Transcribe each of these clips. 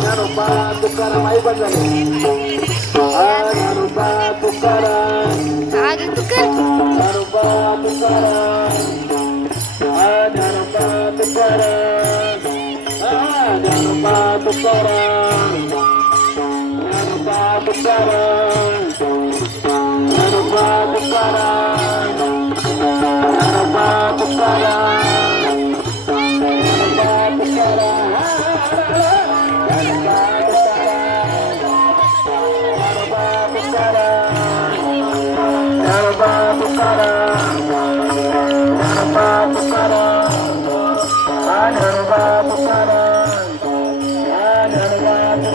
ज्ञानोबा तुकाराम आई पण झाले ज्ञानोबा तुकाराम अगं तू कर ज्ञानोबा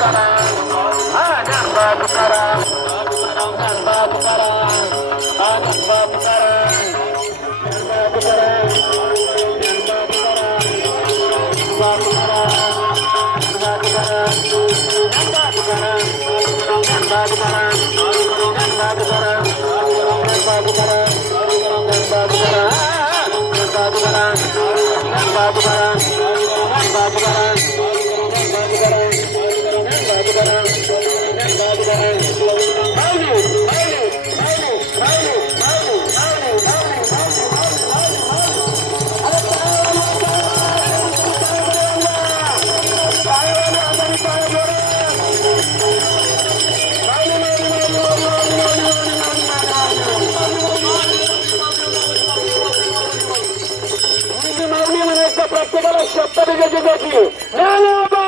Bye. प्रत्येकाला शब्द द्यायची ज्ञानोबा